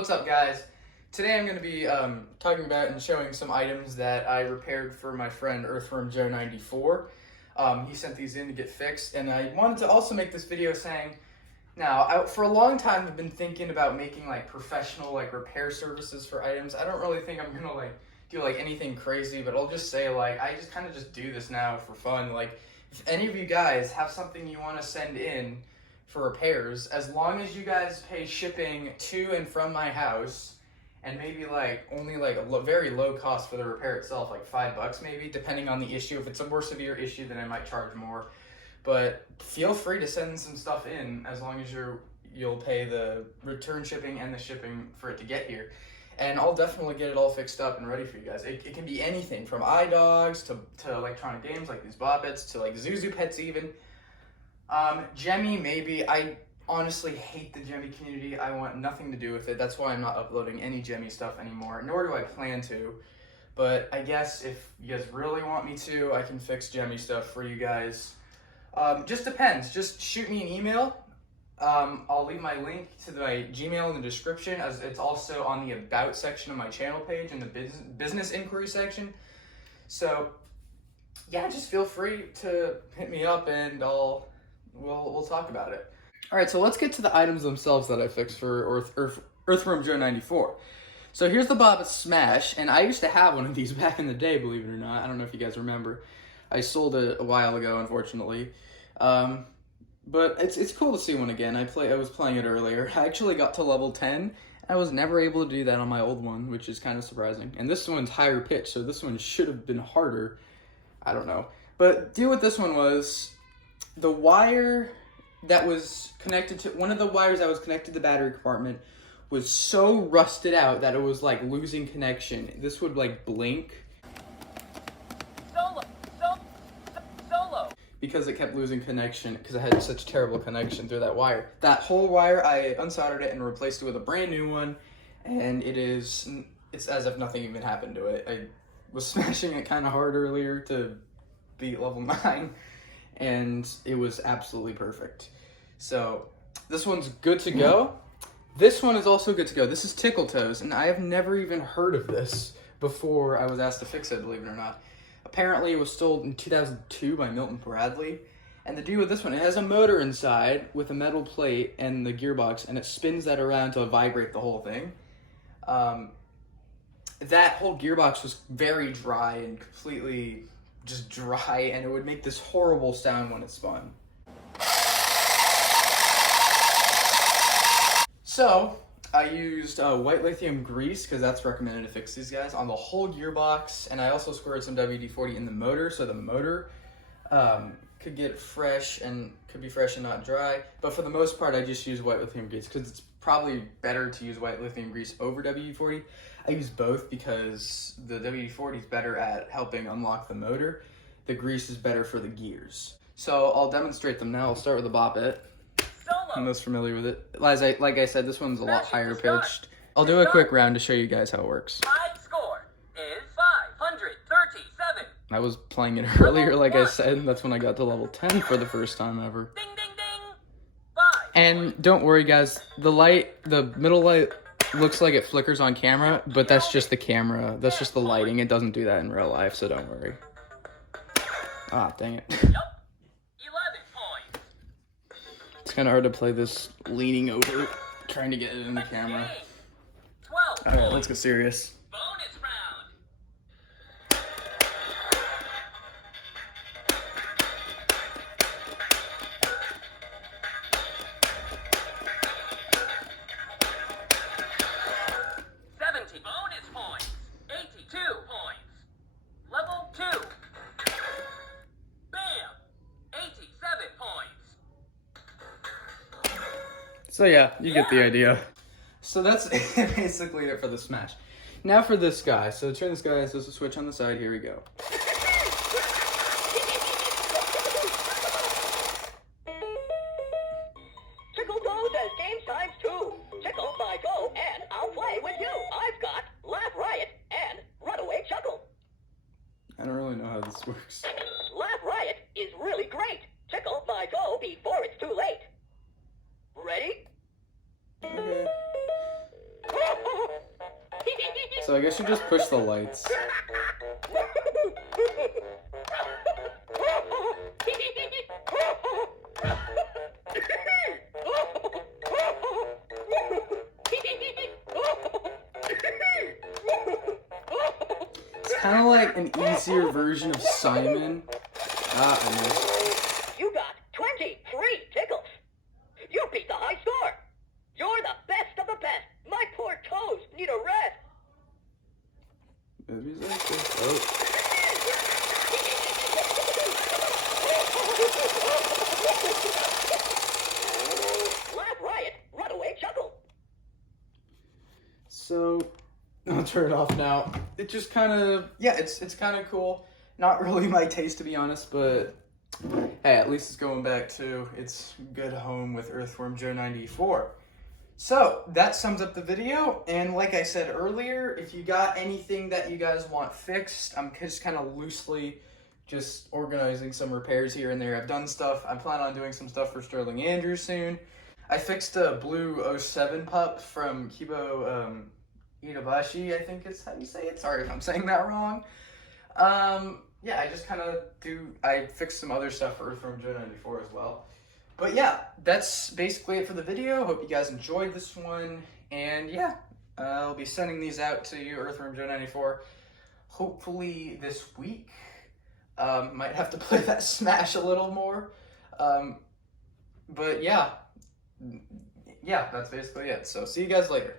What's up, guys? Today I'm going to be talking about and showing some items that I repaired for my friend EarthWormJoe94. He sent these in to get fixed, and I wanted to also make this video saying, now, for a long time I've been thinking about making like professional like repair services for items. I don't really think I'm going to like do like anything crazy, but I'll just say like I just kind of just do this now for fun. Like if any of you guys have something you want to send in for repairs, as long as you guys pay shipping to and from my house, and maybe like only like a very low cost for the repair itself, like $5 maybe, depending on the issue. If it's a more severe issue, then I might charge more. But feel free to send some stuff in as long as you'll pay the return shipping and the shipping for it to get here. And I'll definitely get it all fixed up and ready for you guys. It can be anything from iDogs to electronic games like these Bop Its to like Zuzu pets even. Jemmy, maybe. I honestly hate the Jemmy community. I want nothing to do with it. That's why I'm not uploading any Jemmy stuff anymore, nor do I plan to. But I guess if you guys really want me to, I can fix Jemmy stuff for you guys. Just depends. Just shoot me an email. I'll leave my link to my Gmail in the description, as it's also on the About section of my channel page in the business inquiry section. So, yeah, just feel free to hit me up and we'll talk about it. All right, so let's get to the items themselves that I fixed for EarthWormJoe94. So here's the Bop It Smash, and I used to have one of these back in the day, believe it or not. I don't know if you guys remember. I sold it a while ago, unfortunately. But it's cool to see one again. I was playing it earlier. I actually got to level 10. I was never able to do that on my old one, which is kind of surprising. And this one's higher pitch, so this one should have been harder. I don't know. But deal with this one was the wire that was connected to, one of the wires that was connected to the battery compartment was so rusted out that it was like losing connection. This would like blink. Solo. Because it kept losing connection because I had such terrible connection through that wire. That whole wire, I unsoldered it and replaced it with a brand new one, and it's as if nothing even happened to it. I was smashing it kind of hard earlier to beat level 9. And it was absolutely perfect. So this one's good to go. This one is also good to go. This is Tickle Toes, and I have never even heard of this before I was asked to fix it, believe it or not. Apparently it was sold in 2002 by Milton Bradley. And the deal with this one, it has a motor inside with a metal plate and the gearbox, and it spins that around to vibrate the whole thing. That whole gearbox was very dry and completely just dry, and it would make this horrible sound when it spun. So I used white lithium grease, because that's recommended to fix these guys, on the whole gearbox, and I also squirted some WD-40 in the motor, so the motor could be fresh and not dry. But for the most part, I just use white lithium grease because it's probably better to use white lithium grease over WD-40. I use both because the WD-40 is better at helping unlock the motor. The grease is better for the gears. So I'll demonstrate them now. I'll start with the Bop It. I'm most familiar with it. Like I said, this one's a lot higher pitched. I'll do a quick round to show you guys how it works. My score is 537. I was playing it earlier, like I said. That's when I got to level 10 for the first time ever. Ding, ding, ding. And don't worry, guys. The middle light looks like it flickers on camera, but that's just the camera. That's just the lighting. It doesn't do that in real life, so don't worry. Ah, dang it. Yep. 11 points. It's kind of hard to play this leaning over, trying to get it in the camera. 12 Alright, let's get serious. bonus round. Bonus points. 82 points. Level 2. Bam. 87 points. So yeah, you get the idea. So that's basically it for the Smash. Now for this guy. So turn this guy, so there's a switch on the side, here we go. Tickle Toes has game times too. Tickle my go and I'll play with you. I've got Laugh Riot and Runaway Chuckle. I don't really know how this works. Laugh Riot is really great. Tickle my go before it's too late. Ready? Okay. Oh, So I guess you just push the lights. It's kind of like an easier version of Simon. I missed. You got 23 tickles. You beat the high score. You're the best of the best. My poor toes need a rest. Maybe it's like this. Oh. Laugh riot, runaway chuckle. So, I'll turn it off now. It just kind of, yeah, it's kind of cool. Not really my taste, to be honest, but hey, at least it's going back to its good home with EarthWormJoe94. So, that sums up the video, and like I said earlier, if you got anything that you guys want fixed, I'm just kind of loosely just organizing some repairs here and there. I've done stuff. I plan on doing some stuff for Sterling Andrews soon. I fixed a blue 07 pup from Kibo Itabashi, I think is how you say it. Sorry if I'm saying that wrong. Yeah, I just kind of I fixed some other stuff for EarthWormJoe94 as well. But yeah, that's basically it for the video. Hope you guys enjoyed this one. And yeah, I'll be sending these out to you, EarthWormJoe94, hopefully this week. Might have to play that Smash a little more. But yeah, that's basically it. So see you guys later.